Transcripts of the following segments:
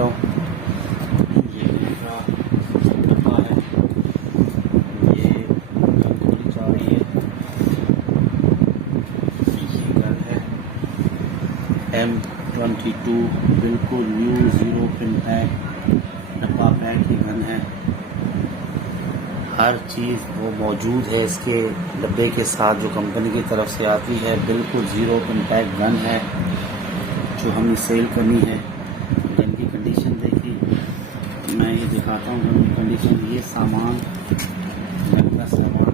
खोला हूँ। ये इसका डब्बा है, ये गन खोली जा रही है। ये गन है M22, बिल्कुल न्यू 0 पिन पैक डब्बा पैक की गन है। हर चीज़ वो मौजूद है इसके डब्बे के साथ जो कंपनी की तरफ से आती है। बिल्कुल 0 पिन पैक गन है जो हमें सेल करनी है। गन की कंडीशन देखिए, मैं ये दिखाता हूँ गन की कंडीशन। ये सामान, गन का सामान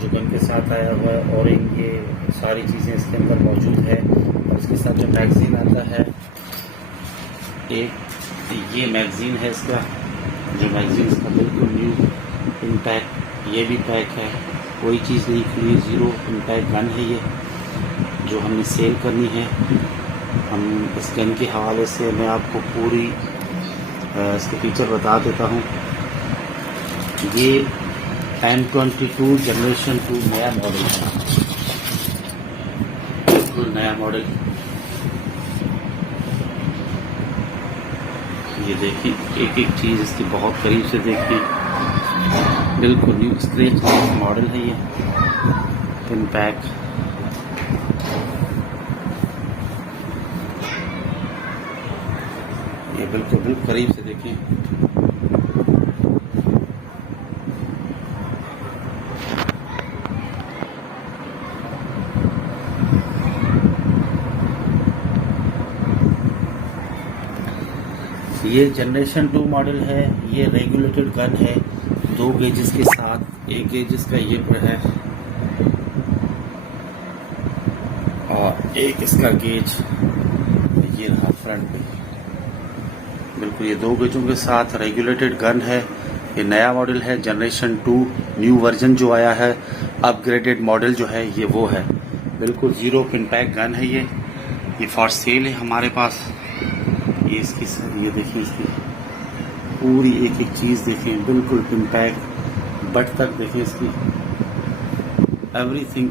जो गन के साथ आया हुआ है, और ये सारी चीज़ें इसके अंदर मौजूद है। और इसके साथ जो मैगज़ीन आता है, एक ये मैगज़ीन है इसका, जो मैगज़ीन इसका बिल्कुल न्यू पिन पैक, ये भी पैक है, कोई चीज़ नहीं खुली, 0 पिन पैक गन है ये जो हमें सेल करनी है। हम इस गन के हवाले से मैं आपको पूरी इसके फीचर बता देता हूँ। ये M22 जनरेशन 2 नया मॉडल है, बिल्कुल नया मॉडल। ये देखिए, एक एक चीज़ इसकी बहुत करीब से देखिए, बिल्कुल न्यू स्क्रैच मॉडल है ये पिन पैक। ये बिल्कुल करीब से देखें। ये जनरेशन 2 मॉडल है। ये रेगुलेटेड गन है 2 गेजेस के साथ। एक गेजेस का ये पर है और एक इसका गेज ये रहा फ्रंट पे। बिल्कुल ये 2 गेजों के साथ रेगुलेटेड गन है। ये नया मॉडल है, जनरेशन 2 न्यू वर्जन जो आया है, अपग्रेडेड मॉडल जो है ये वो है। बिल्कुल 0 पिन पैक गन है ये फॉर सेल है हमारे पास। ये इसकी ये देखिए, इसकी पूरी एक एक चीज़ देखें, बिल्कुल पिन पैक बट तक देखें इसकी, एवरीथिंग